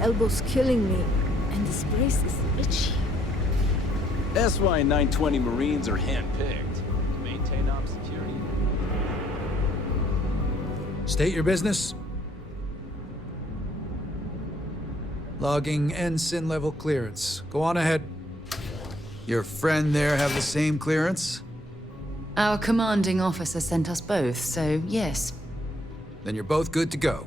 elbow's killing me, and this brace is itchy. That's why 920 Marines are handpicked to maintain op security. State your business. Logging ensign level clearance. Go on ahead. Your friend there have the same clearance? Our commanding officer sent us both, so yes. Then you're both good to go.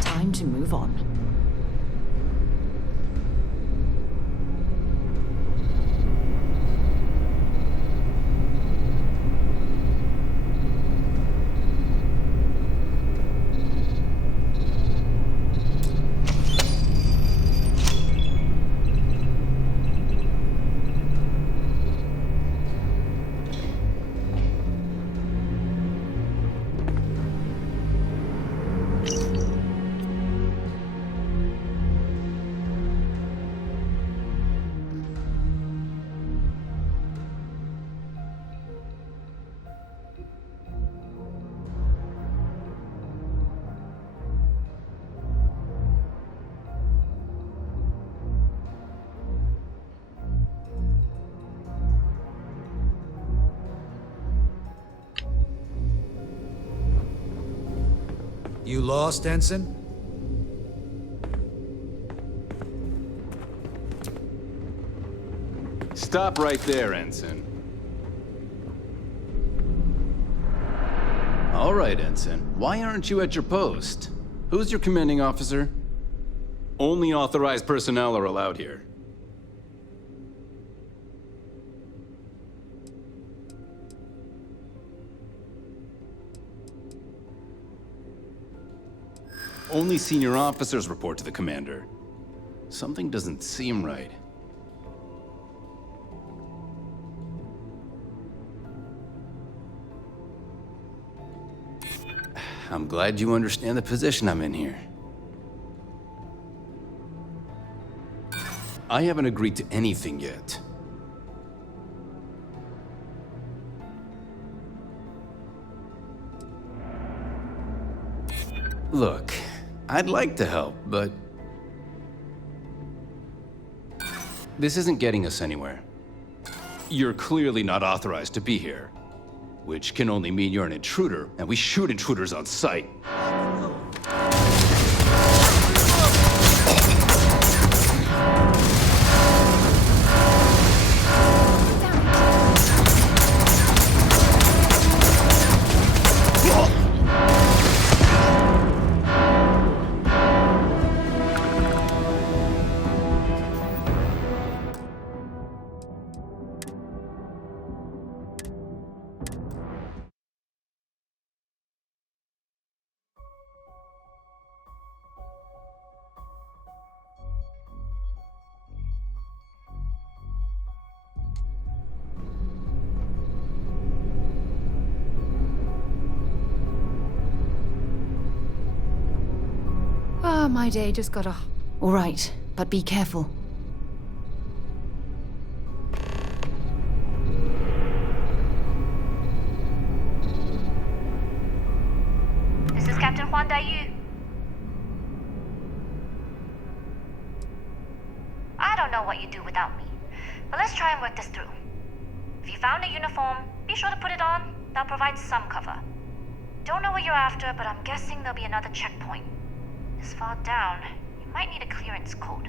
Time to move on. You lost, Ensign? Stop right there, Ensign. All right, Ensign. Why aren't you at your post? Who's your commanding officer? Only authorized personnel are allowed here. Only senior officers report to the commander. Something doesn't seem right. I'm glad you understand the position I'm in here. I haven't agreed to anything yet. Look, I'd like to help, but this isn't getting us anywhere. You're clearly not authorized to be here, which can only mean you're an intruder, and we shoot intruders on sight. My day just got off. All right, but be careful. This is Captain Huan Daiyu. I don't know what you'd do without me, But let's try and work this through. If you found a uniform, be sure to put it on. That'll provide some cover. Don't know what you're after, but I'm guessing there'll be another checkpoint. This far down, you might need a clearance code.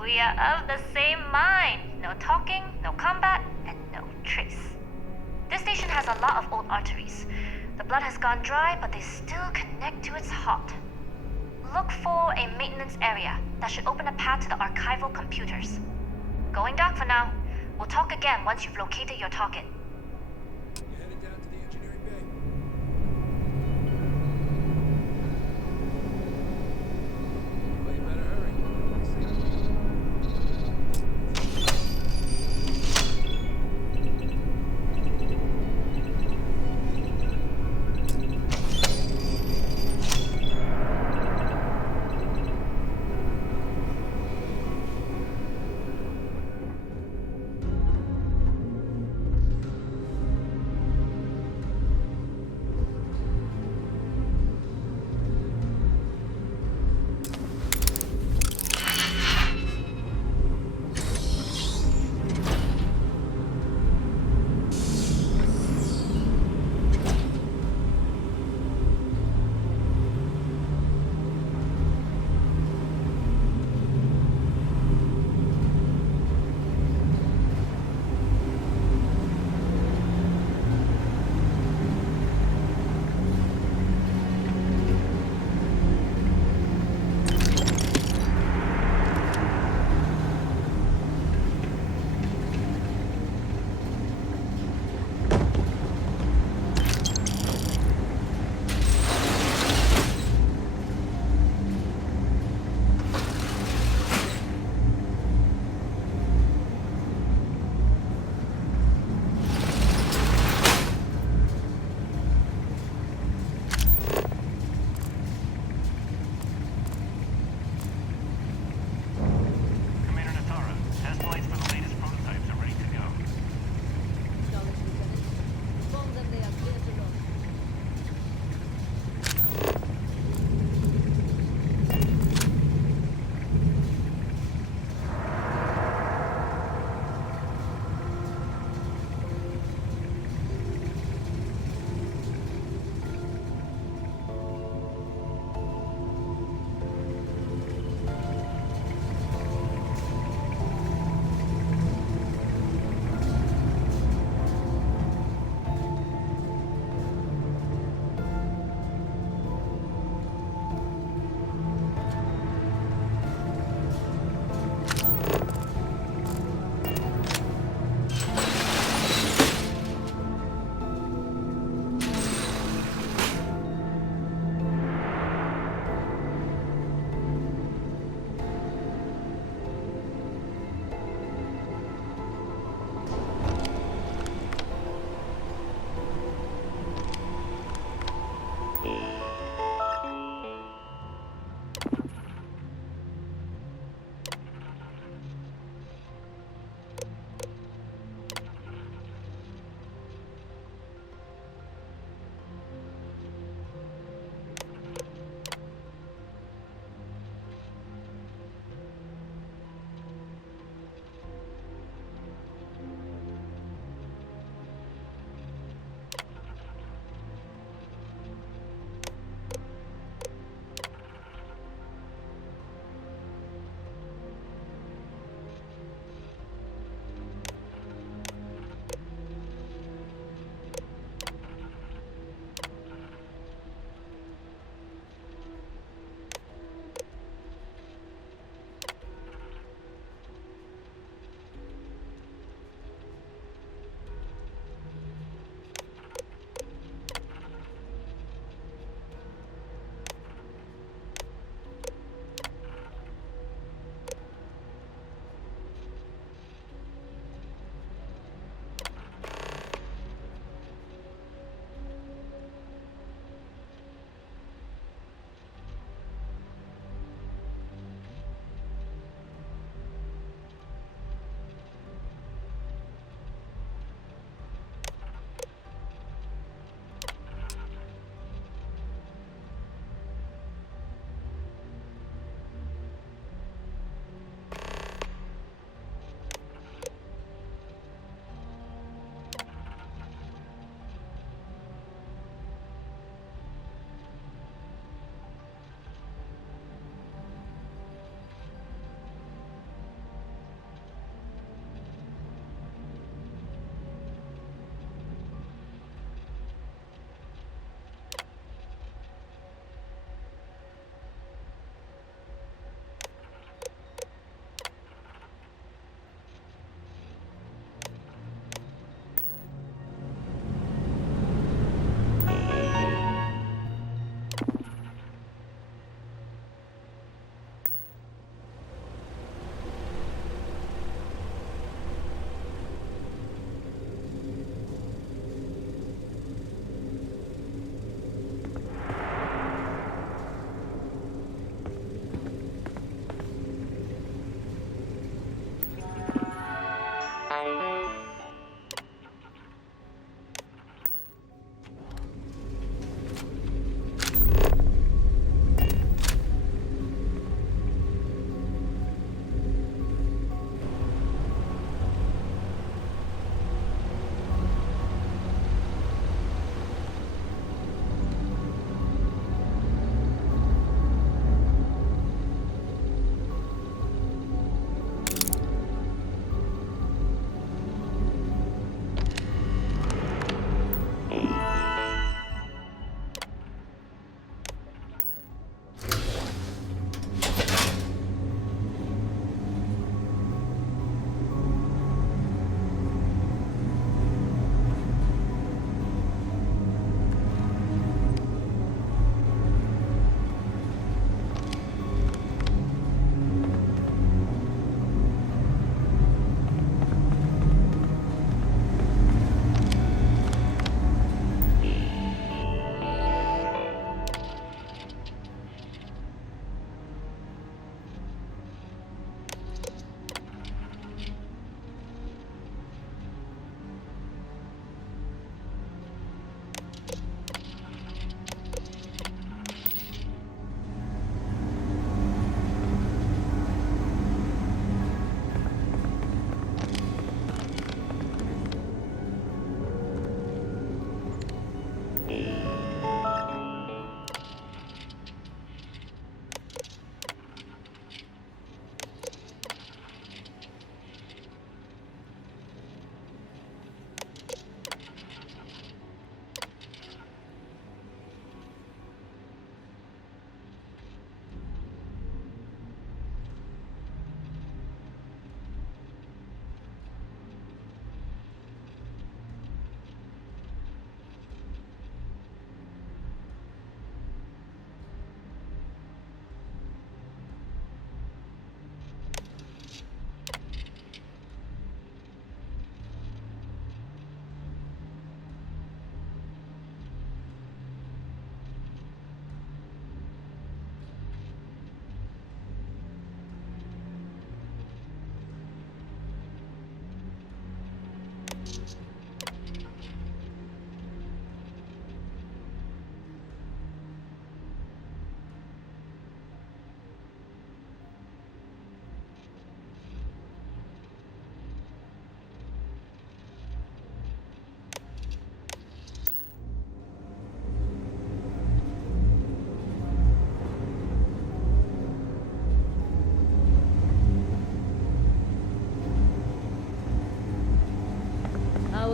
We are of the same mind. No talking, no combat, and no trace. This station has a lot of old arteries. The blood has gone dry, but they still connect to its heart. Look for a maintenance area that should open a path to the archival computers. Going dark for now. We'll talk again once you've located your target. You headed down to the engineering bay? Well, you better hurry.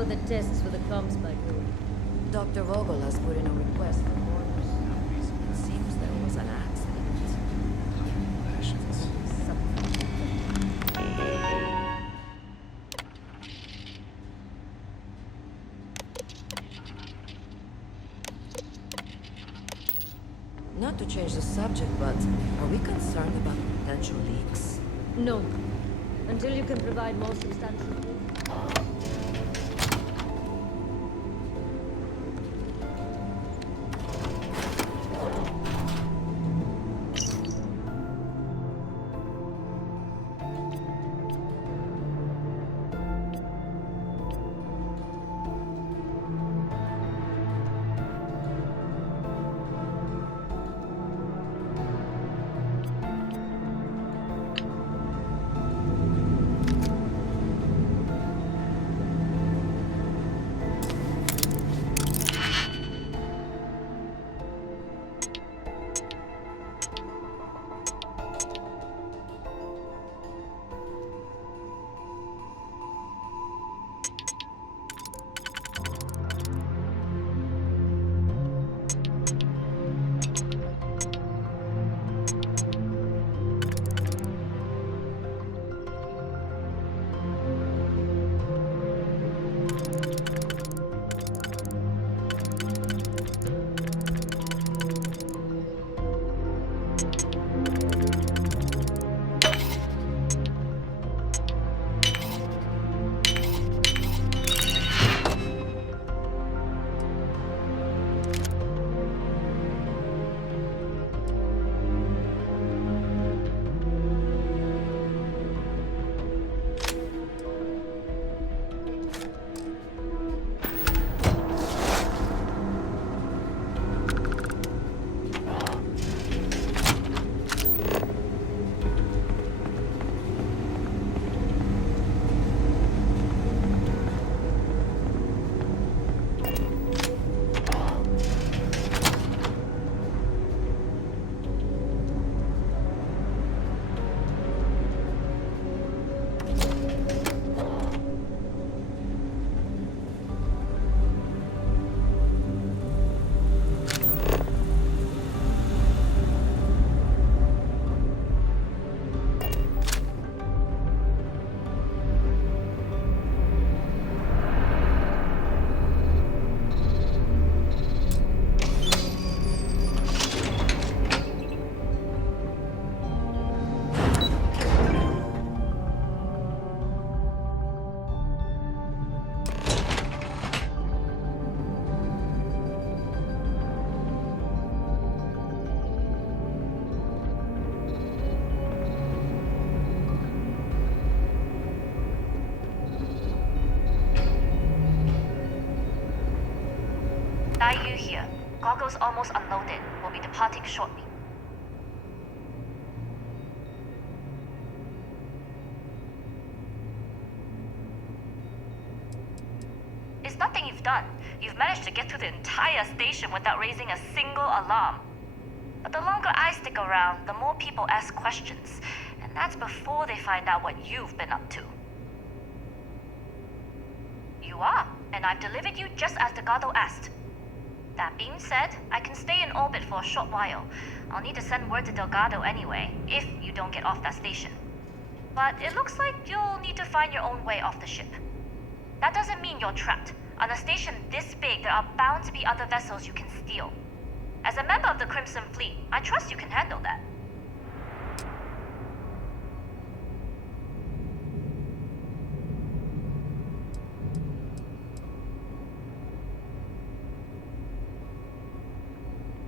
the tests for the comms micro. Dr. Vogel has put in a request for orders. It seems there was an accident. Not to change the subject, but are we concerned about potential leaks? No. Until you can provide more substantial proof. Dayu here. Goggles almost unloaded. We'll be departing shortly. It's nothing you've done. You've managed to get through the entire station without raising a single alarm. But the longer I stick around, the more people ask questions. And that's before they find out what you've been up to. You are, and I've delivered you just as Delgado asked. That being said, I can stay in orbit for a short while. I'll need to send word to Delgado anyway, if you don't get off that station. But it looks like you'll need to find your own way off the ship. That doesn't mean you're trapped. On a station this big, there are bound to be other vessels you can steal. As a member of the Crimson Fleet, I trust you can handle that.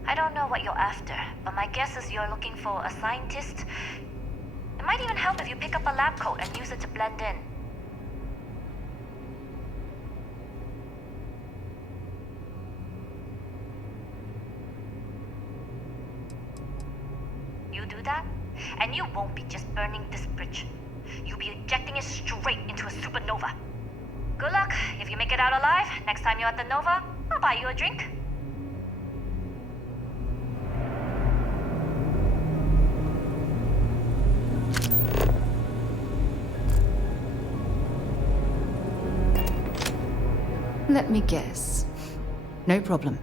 I don't know what you're after, but my guess is you're looking for a scientist. It might even help if you pick up a lab coat and use it to blend in. You do that, and you won't be just burning this bridge. You'll be ejecting it straight into a supernova. Good luck. If you make it out alive, next time you're at the Nova, I'll buy you a drink. Let me guess. No problem.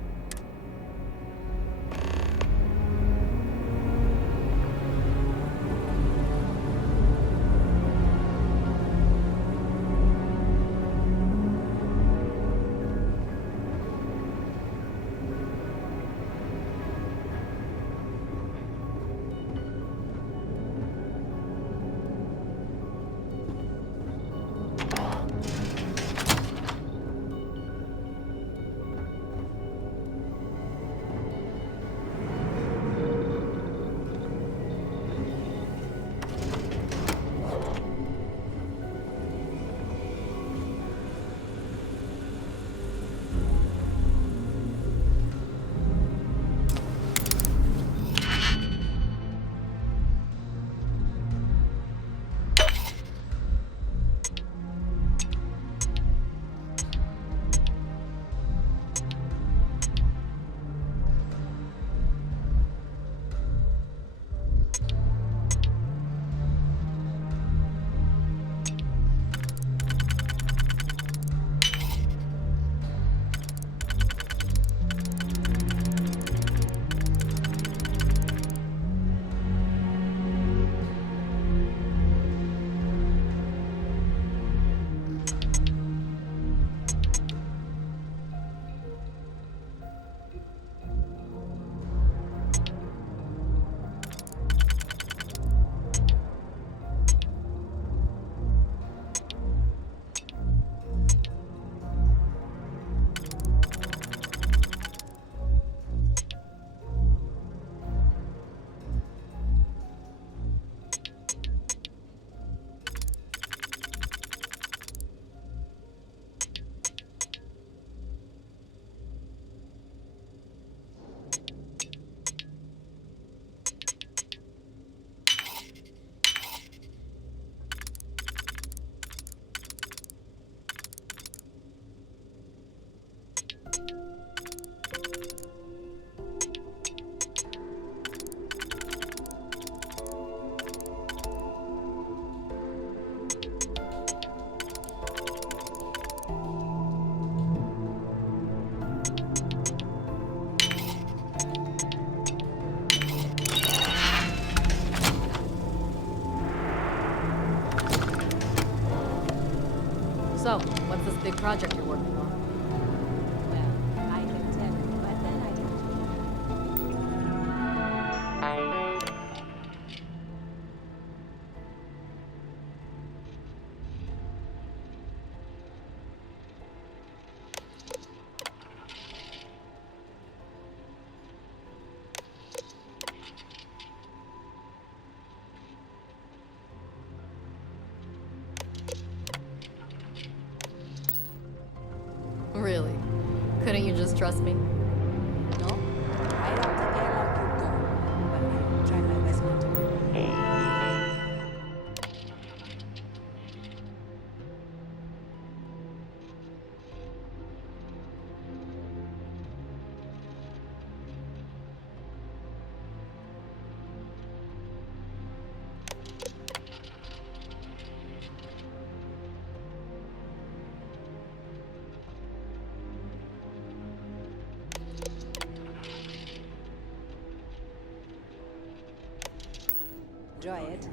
So, what's this big project you're working on? Well, I can tell you, but then I don't. Really? Couldn't you just trust me? No, I don't care how you go, but I will try my best not to. Enjoy it.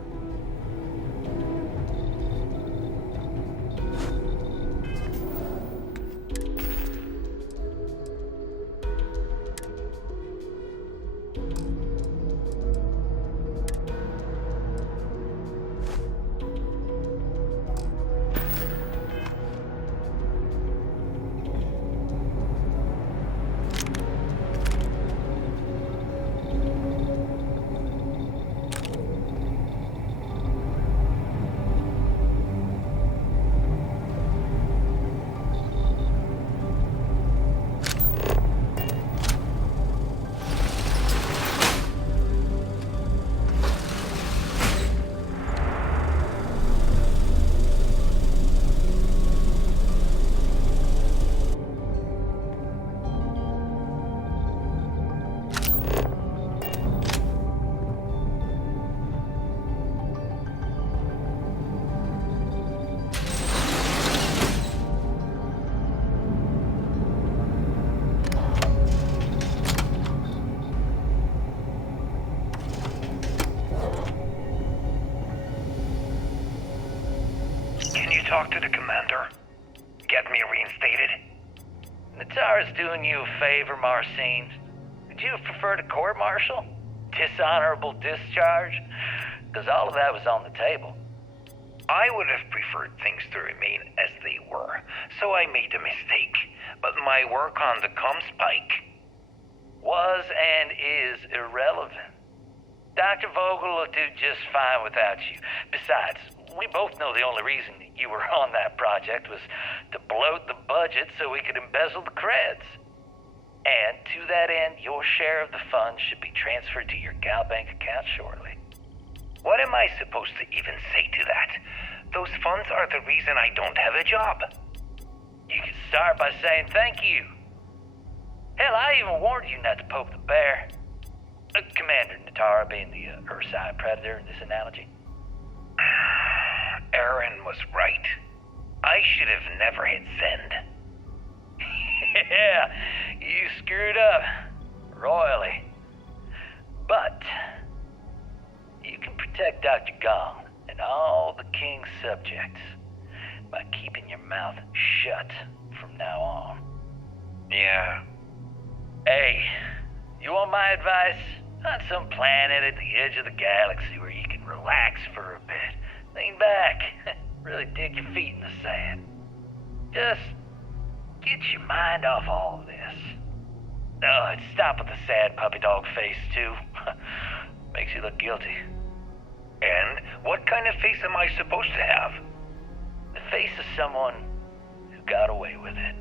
talk to the commander? Get me reinstated? Natara's doing you a favor, Marcine. Would you have preferred a court-martial? Dishonorable discharge? Because all of that was on the table. I would have preferred things to remain as they were, so I made a mistake. But my work on the começo was and is irrelevant. Dr. Vogel will do just fine without you. Besides, we both know the only reason you were on that project was to bloat the budget so we could embezzle the creds. And to that end, your share of the funds should be transferred to your Gal Bank account shortly. What am I supposed to even say to that? Those funds are the reason I don't have a job. You can start by saying thank you. Hell, I even warned you not to poke the bear. Commander Natara being the Ursine predator in this analogy. Aaron was right. I should have never hit send. Yeah, you screwed up. Royally. But you can protect Dr. Gong and all the King's subjects by keeping your mouth shut from now on. Yeah. Hey, you want my advice? On some planet at the edge of the galaxy where you can relax for a bit. Lean back. Really dig your feet in the sand. Just get your mind off all of this. Oh, and stop with the sad puppy dog face, too. Makes you look guilty. And what kind of face am I supposed to have? The face of someone who got away with it.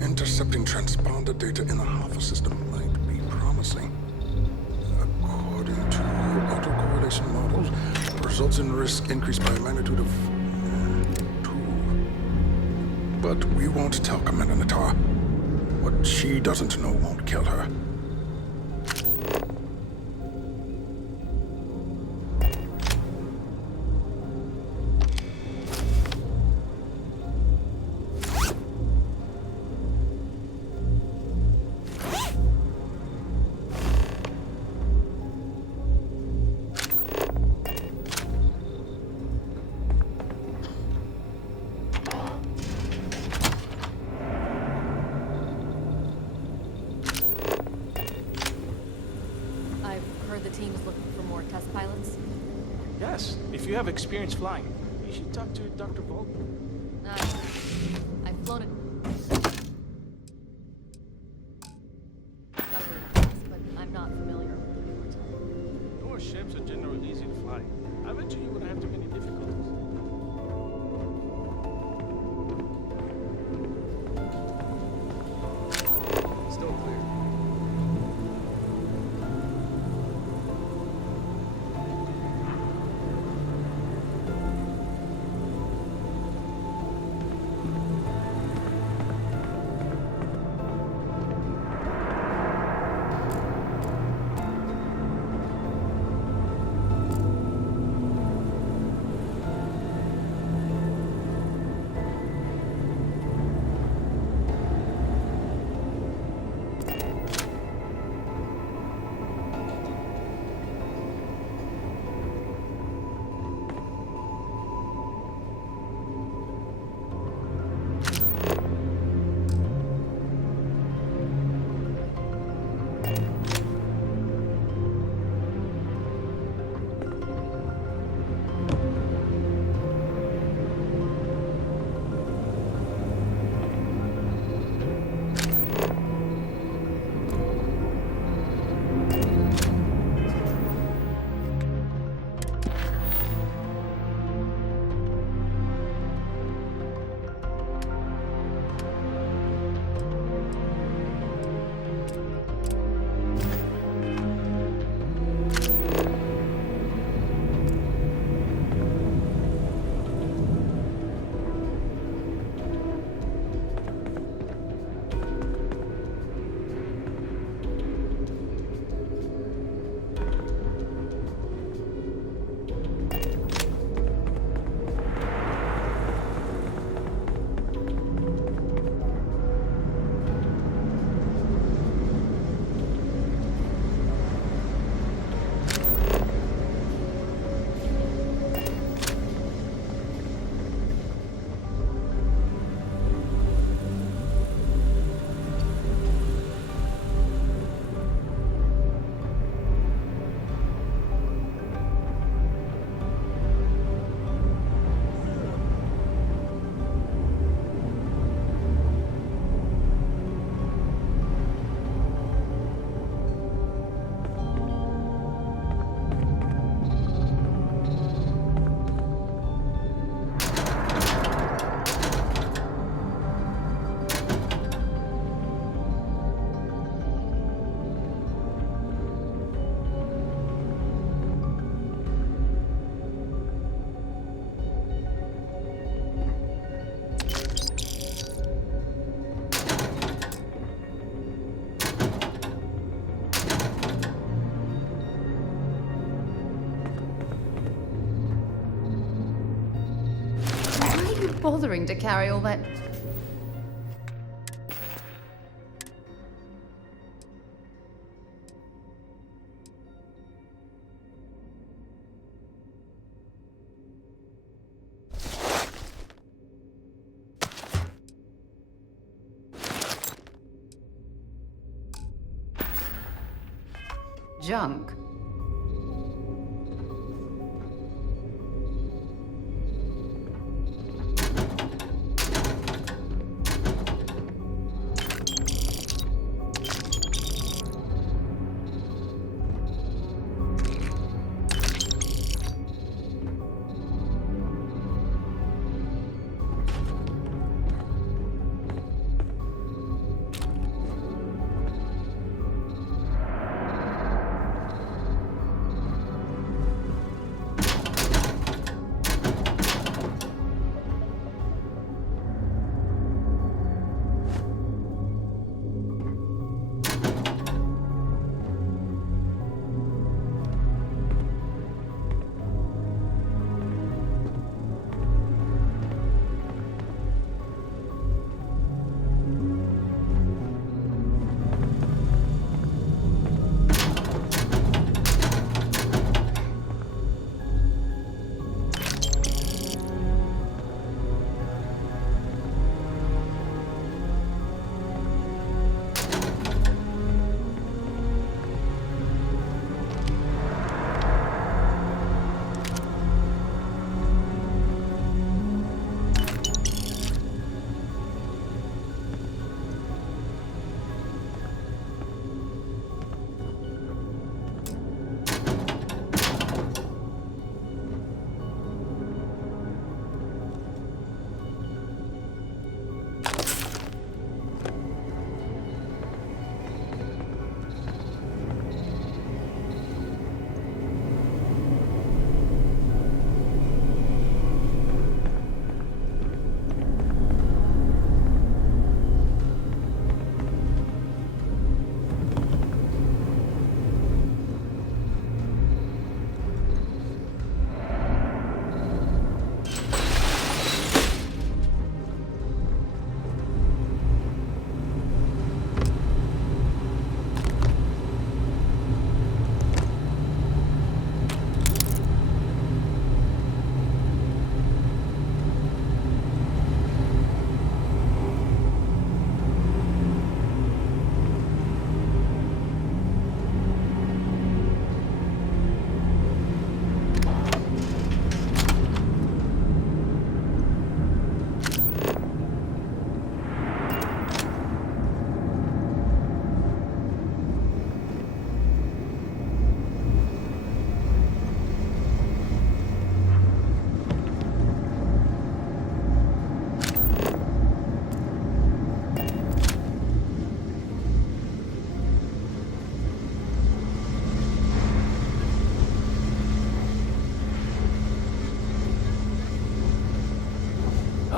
Intercepting transponder data in the Alpha system might be promising. According to autocorrelation models, results in risk increased by a magnitude of 2. But we won't tell Commander Natara. What she doesn't know won't kill her. The team is looking for more test pilots. Yes, if you have experience flying, you should talk to Dr. Vogel. I've flown it. But I'm not familiar with the newer type. Newer ships are generally easy to fly. I bet you wouldn't have too many difficulties. Still clear. bothering to carry all that... junk.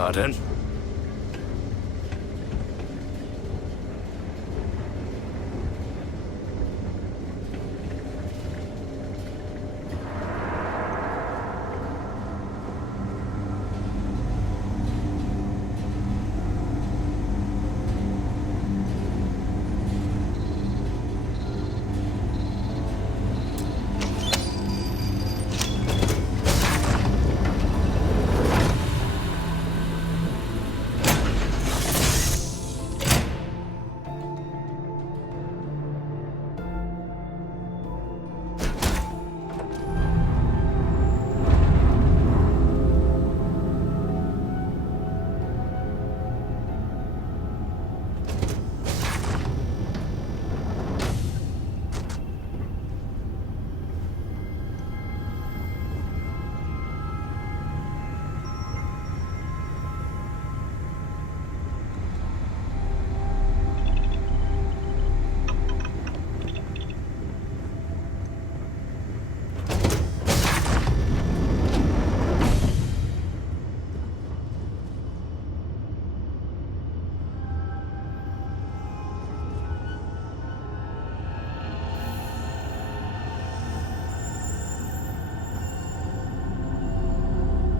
Pardon?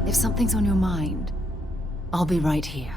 If something's on your mind, I'll be right here.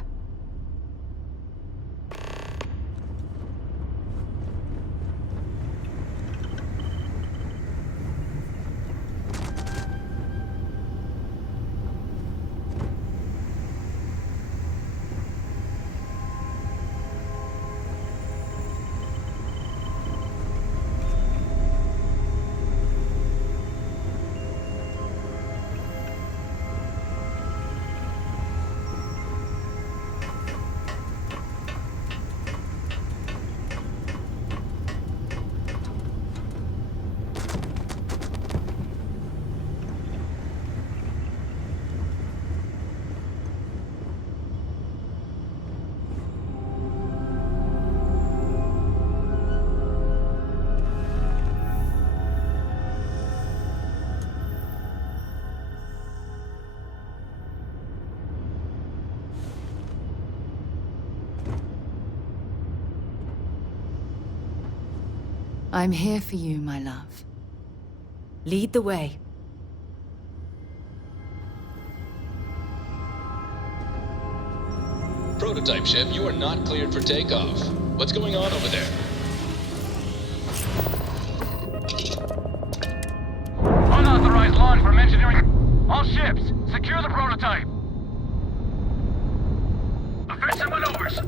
I'm here for you, my love. Lead the way. Prototype ship, you are not cleared for takeoff. What's going on over there? Unauthorized launch from engineering. All ships, secure the prototype. Offensive maneuvers.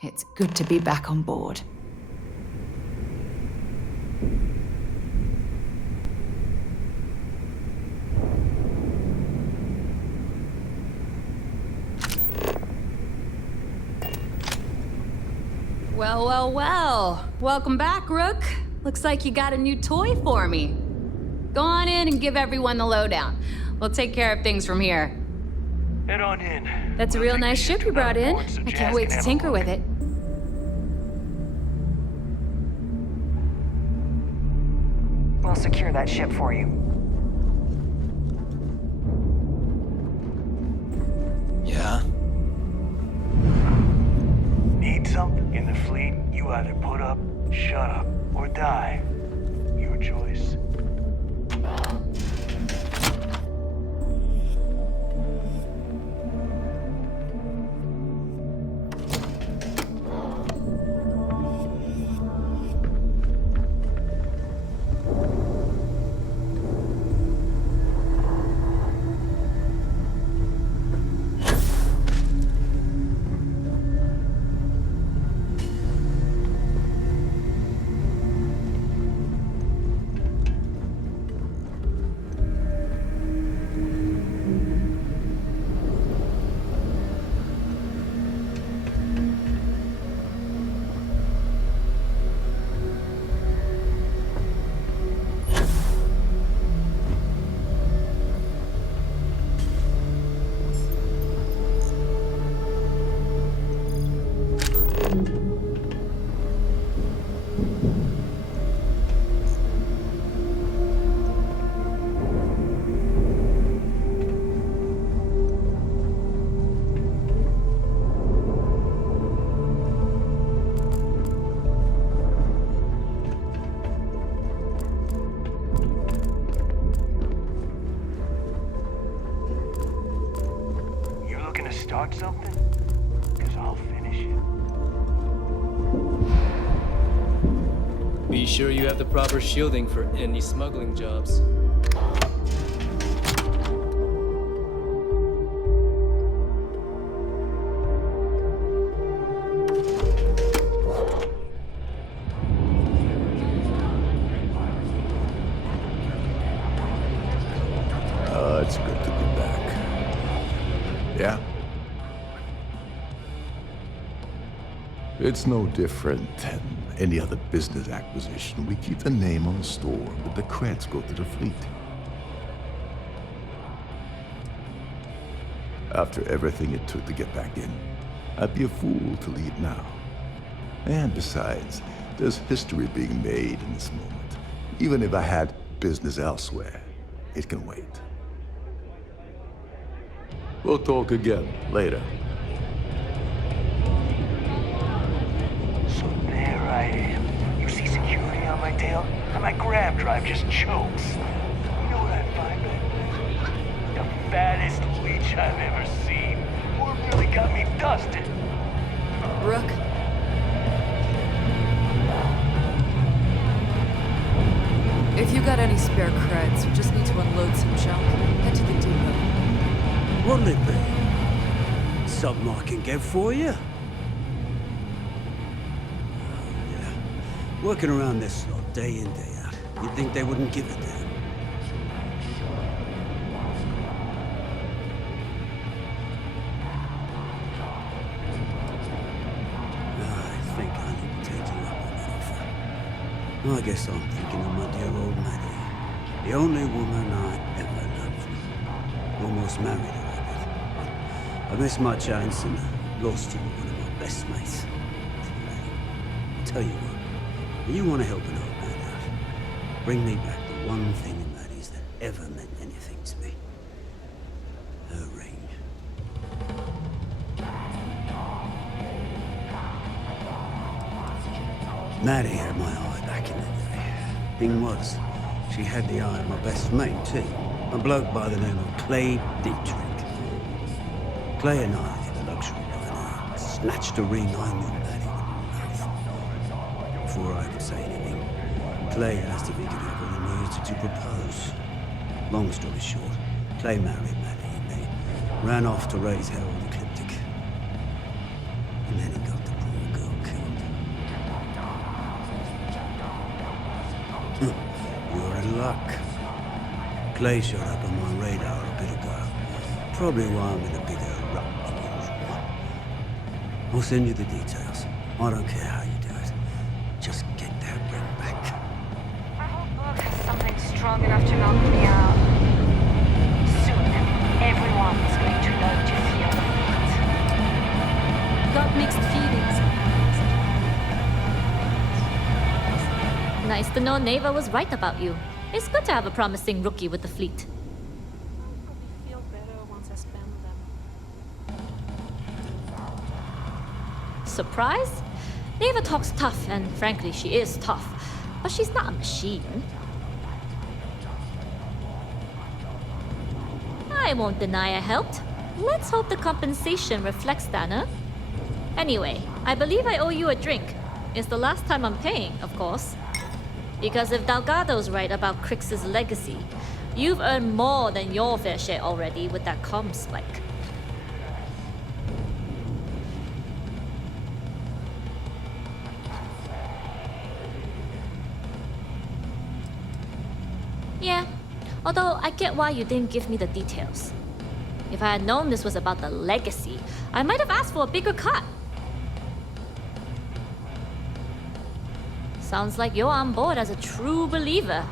It's good to be back on board. Well, well, well. Welcome back, Rook. Looks like you got a new toy for me. Go on in and give everyone the lowdown. We'll take care of things from here. Head on in. That's a real nice ship you brought in. I can't wait to tinker with it. We'll secure that ship for you. Yeah? Need something in the fleet? You either put up, shut up, or die. Your choice. Start something? Because I'll finish it. Be sure you have the proper shielding for any smuggling jobs. It's no different than any other business acquisition. We keep the name on the store, but the credits go to the fleet. After everything it took to get back in, I'd be a fool to leave now. And besides, there's history being made in this moment. Even if I had business elsewhere, it can wait. We'll talk again later. So there I am. You see security on my tail, and my grab drive just chokes. You know what I find back there? The fattest leech I've ever seen. Or really got me dusted. Rook. If you got any spare creds, you just need to unload some junk. Head to the depot. What'll it be? Something I can get for you? Oh, yeah. Working around this lot day in, day out. You'd think they wouldn't give a damn. I think I need to take you up on that offer. I guess I'm thinking of my dear old Maddie. The only woman I ever loved. Almost married her. I missed my chance and lost you with one of my best mates. I'll tell you what, you want to help an old man out. Bring me back the one thing in Maddie's that ever meant anything to me. Her ring. Maddie had my eye back in the day. Thing was, she had the eye of my best mate too. A bloke by the name of Clay Dietrich. Clay and I had the luxury of it. Snatched a ring I knew Maddie wouldn't love. Before I could say anything, Clay asked if he could have what he needed to propose. Long story short, Clay married Maddie and they ran off to raise hell with Ecliptic. And then he got the poor girl killed. You're in luck. Clay showed up on my radar a bit ago. Probably why I'm in a bigger rut than usual. I'll send you the details. I don't care how you do it. Just get that ring back. I hope Book has something strong enough to knock me out. Soon, everyone's going to learn to feel the heat. Got mixed feelings. Nice to know Neva was right about you. It's good to have a promising rookie with the fleet. Surprise? Neva talks tough, and frankly, she is tough. But she's not a machine. I won't deny I helped. Let's hope the compensation reflects that, huh? Anyway, I believe I owe you a drink. It's the last time I'm paying, of course. Because if Delgado's right about Crix's legacy, you've earned more than your fair share already with that comm spike. Yeah, although I get why you didn't give me the details. If I had known this was about the legacy, I might have asked for a bigger cut. Sounds like you're on board as a true believer.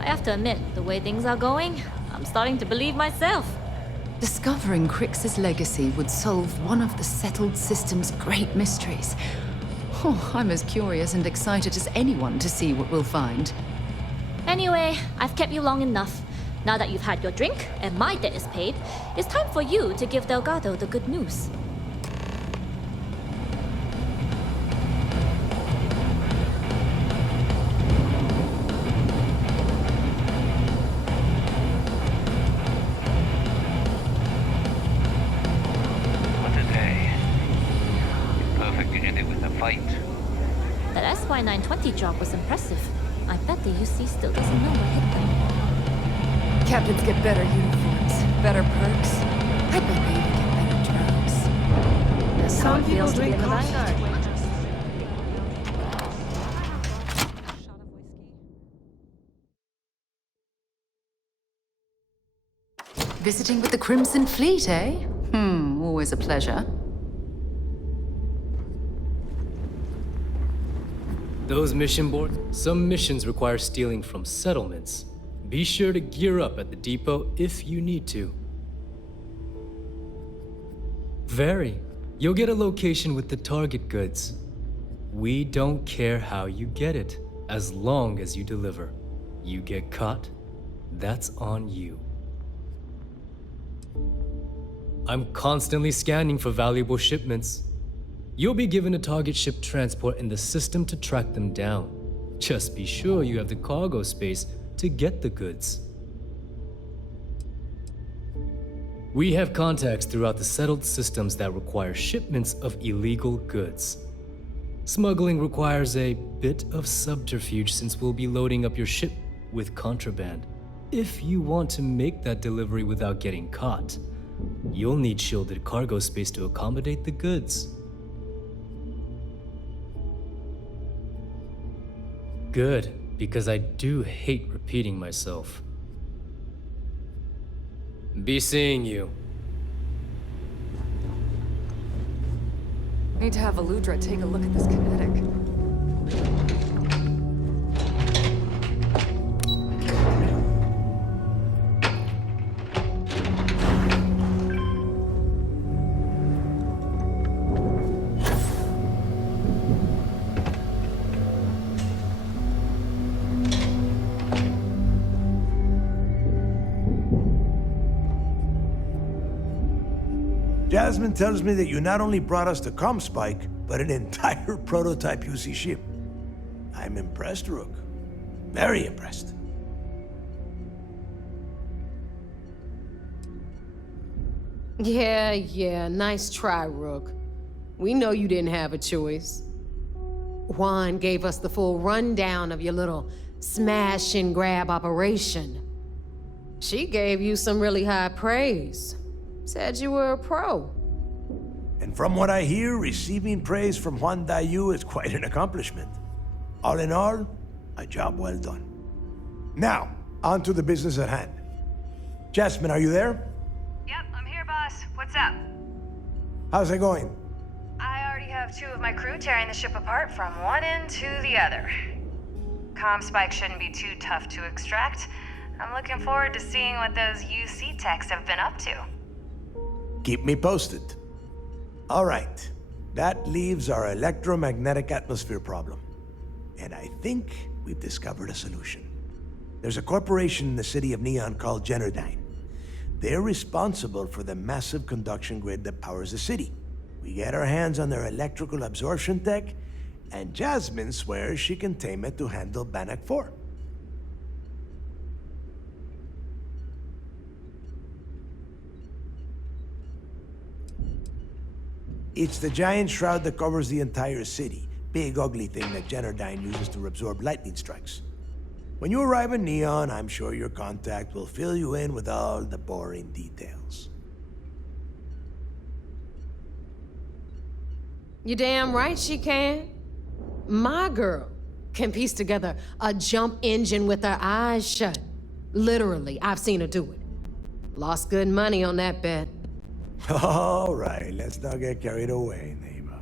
I have to admit, the way things are going, I'm starting to believe myself. Discovering Crix's legacy would solve one of the settled system's great mysteries. Oh, I'm as curious and excited as anyone to see what we'll find. Anyway, I've kept you long enough. Now that you've had your drink and my debt is paid, it's time for you to give Delgado the good news. That SY-920 job was impressive. I bet the UC still doesn't know what hit them. Captains get better uniforms, better perks. I bet they even get better drugs. That's how it feels to be in the Vanguard. Visiting with the Crimson Fleet, eh? Always a pleasure. Those mission boards? Some missions require stealing from settlements. Be sure to gear up at the depot if you need to. Very. You'll get a location with the target goods. We don't care how you get it, as long as you deliver. You get caught, that's on you. I'm constantly scanning for valuable shipments. You'll be given a target ship transport in the system to track them down. Just be sure you have the cargo space to get the goods. We have contacts throughout the settled systems that require shipments of illegal goods. Smuggling requires a bit of subterfuge since we'll be loading up your ship with contraband. If you want to make that delivery without getting caught, you'll need shielded cargo space to accommodate the goods. Good, because I do hate repeating myself. Be seeing you. Need to have Aludra take a look at this kinetic. Jasmine tells me that you not only brought us the Comspike, but an entire prototype UC ship. I'm impressed, Rook. Very impressed. Yeah, nice try, Rook. We know you didn't have a choice. Juan gave us the full rundown of your little smash and grab operation. She gave you some really high praise. Said you were a pro. And from what I hear, receiving praise from Juan Dayu is quite an accomplishment. All in all, a job well done. Now, on to the business at hand. Jasmine, are you there? Yep, I'm here, boss. What's up? How's it going? I already have 2 of my crew tearing the ship apart from one end to the other. Comspike shouldn't be too tough to extract. I'm looking forward to seeing what those UC techs have been up to. Keep me posted. All right, that leaves our electromagnetic atmosphere problem. And I think we've discovered a solution. There's a corporation in the city of Neon called Generdyne. They're responsible for the massive conduction grid that powers the city. We get our hands on their electrical absorption tech, and Jasmine swears she can tame it to handle Bannock 4. It's the giant shroud that covers the entire city. Big, ugly thing that Generdyne uses to absorb lightning strikes. When you arrive in Neon, I'm sure your contact will fill you in with all the boring details. You damn right she can. My girl can piece together a jump engine with her eyes shut. Literally, I've seen her do it. Lost good money on that bet. All right, let's not get carried away, neighbor.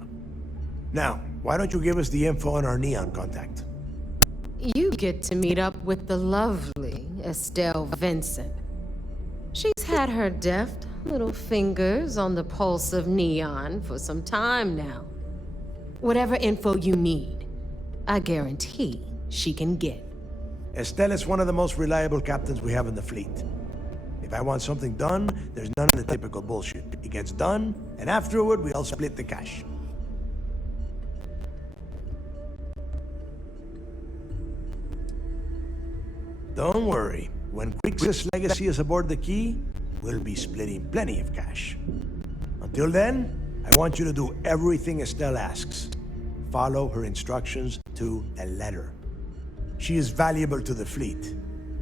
Now, why don't you give us the info on our Neon contact? You get to meet up with the lovely Estelle Vincent. She's had her deft little fingers on the pulse of Neon for some time now. Whatever info you need, I guarantee she can get. Estelle is one of the most reliable captains we have in the fleet. If I want something done, there's none of the typical bullshit. It gets done, and afterward, we all split the cash. Don't worry. When Quix's legacy is aboard the Key, we'll be splitting plenty of cash. Until then, I want you to do everything Estelle asks. Follow her instructions to a letter. She is valuable to the fleet.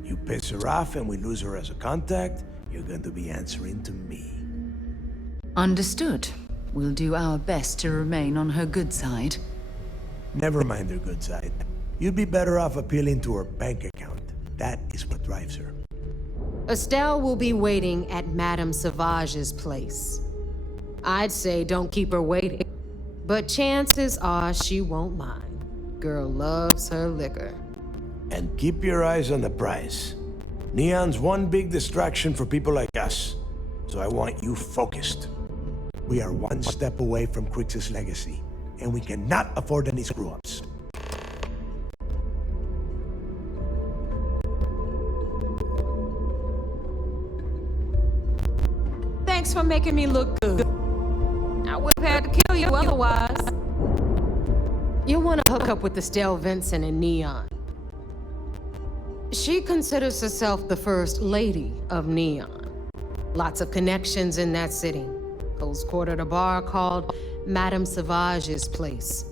You piss her off and we lose her as a contact, you're going to be answering to me. Understood. We'll do our best to remain on her good side. Never mind her good side. You'd be better off appealing to her bank account. That is what drives her. Estelle will be waiting at Madame Sauvage's place. I'd say don't keep her waiting, but chances are she won't mind. Girl loves her liquor. And keep your eyes on the prize. Neon's one big distraction for people like us, so I want you focused. We are one step away from Crix's legacy, and we cannot afford any screw-ups. Thanks for making me look good. I would have had to kill you otherwise. You'll want to hook up with Estelle Vincent and Neon. She considers herself the first lady of Neon. Lots of connections in that city. Close quarter to bar called Madame Savage's place.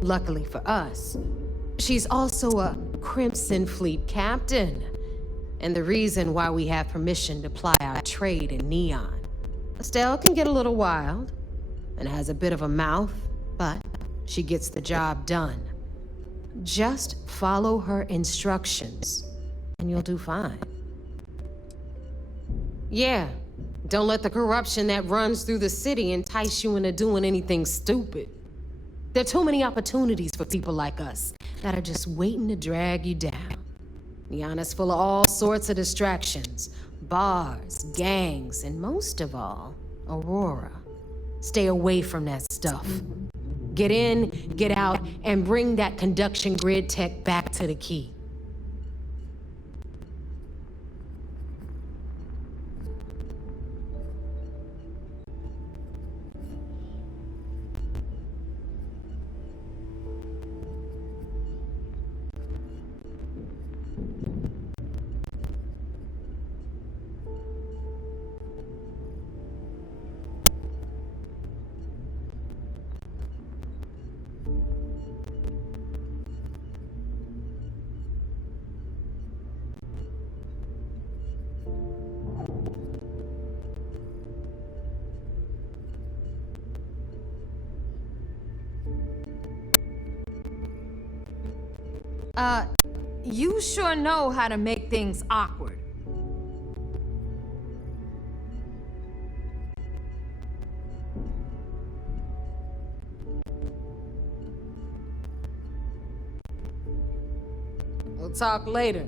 Luckily for us, she's also a Crimson Fleet captain, and the reason why we have permission to ply our trade in Neon. Estelle can get a little wild and has a bit of a mouth, but she gets the job done. Just follow her instructions, and you'll do fine. Yeah, don't let the corruption that runs through the city entice you into doing anything stupid. There are too many opportunities for people like us that are just waiting to drag you down. Neon is full of all sorts of distractions. Bars, gangs, and most of all, Aurora. Stay away from that stuff. Get in, get out, and bring that conduction grid tech back to the key. You sure know how to make things awkward. We'll talk later.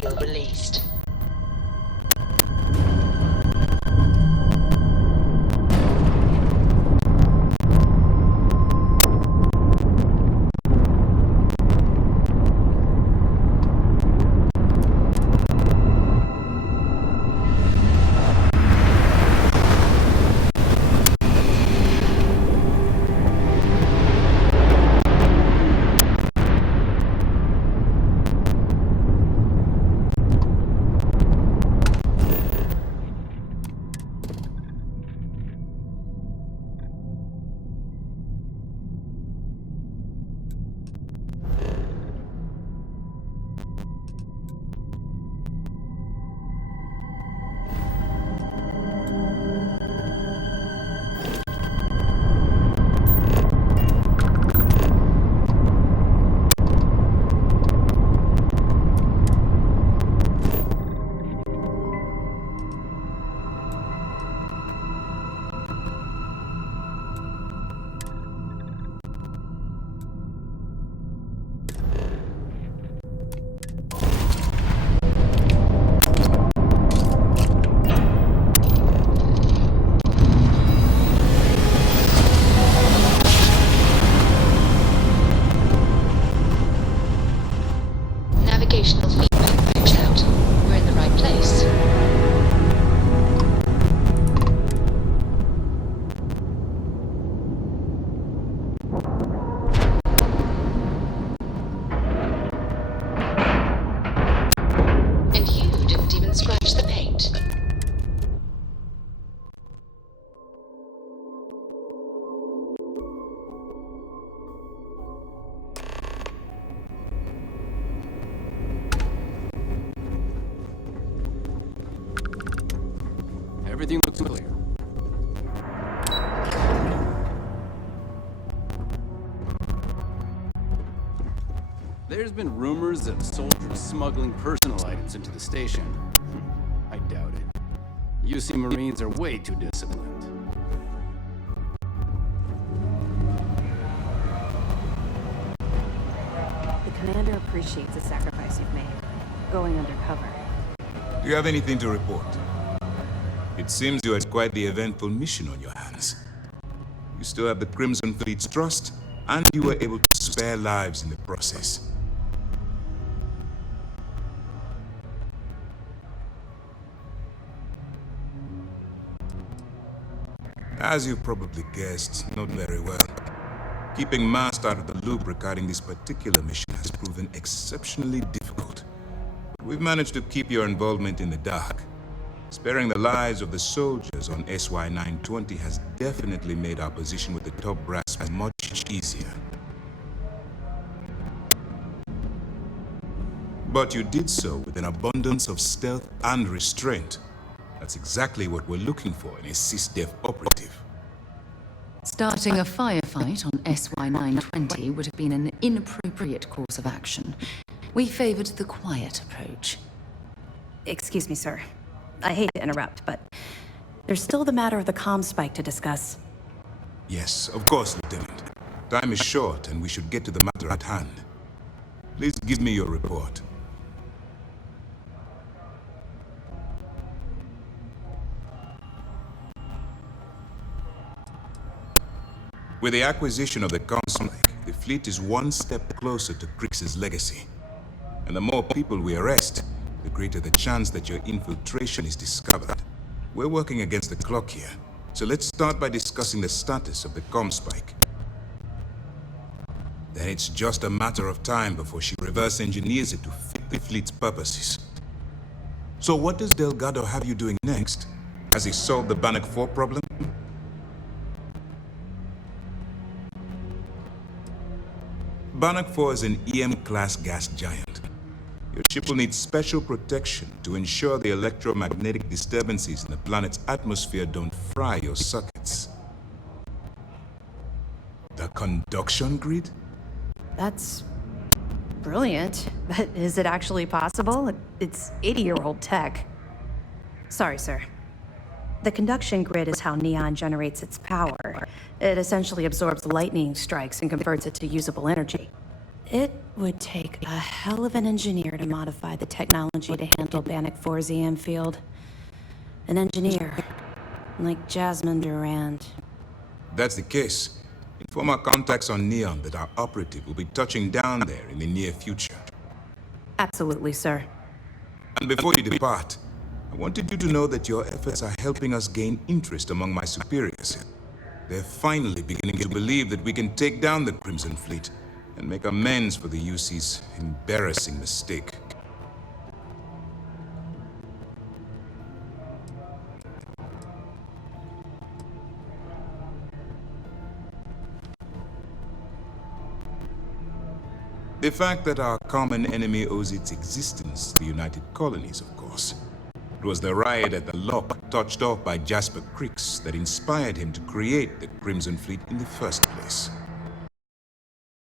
seal released. Navigational feedback reached out. We're in the right place. And you didn't even scratch the paint. Everything looks clear. There's been rumors of soldiers smuggling personal items into the station. I doubt it. UC Marines are way too disciplined. The commander appreciates the sacrifice you've made, going undercover. Do you have anything to report? It seems you had quite the eventful mission on your hands. You still have the Crimson Fleet's trust, and you were able to spare lives in the process. As you probably guessed, not very well. Keeping Mast out of the loop regarding this particular mission has proven exceptionally difficult. But we've managed to keep your involvement in the dark. Sparing the lives of the soldiers on SY-920 has definitely made our position with the top brass much easier. But you did so with an abundance of stealth and restraint. That's exactly what we're looking for in a SysDef operative. Starting a firefight on SY-920 would have been an inappropriate course of action. We favored the quiet approach. Excuse me, sir. I hate to interrupt, but there's still the matter of the comm spike to discuss. Yes, of course, Lieutenant. Time is short, and we should get to the matter at hand. Please give me your report. With the acquisition of the comm spike, the fleet is one step closer to Crix's legacy. And the more people we arrest, the greater the chance that your infiltration is discovered. We're working against the clock here, so let's start by discussing the status of the comm spike. Then it's just a matter of time before she reverse engineers it to fit the fleet's purposes. So what does Delgado have you doing next? Has he solved the Bannock 4 problem? Bannock 4 is an EM-class gas giant. Your ship will need special protection to ensure the electromagnetic disturbances in the planet's atmosphere don't fry your circuits. The conduction grid? That's brilliant, but is it actually possible? It's 80-year-old tech. Sorry, sir. The conduction grid is how Neon generates its power. It essentially absorbs lightning strikes and converts it to usable energy. It would take a hell of an engineer to modify the technology to handle Bannock 4's EM field. An engineer, like Jasmine Durand. That's the case. Inform our contacts on Neon that our operative will be touching down there in the near future. Absolutely, sir. And before you depart, I wanted you to know that your efforts are helping us gain interest among my superiors. They're finally beginning to believe that we can take down the Crimson Fleet and make amends for the UC's embarrassing mistake. The fact that our common enemy owes its existence to the United Colonies, of course. It was the riot at the Lock, touched off by Jasper Cricks, that inspired him to create the Crimson Fleet in the first place.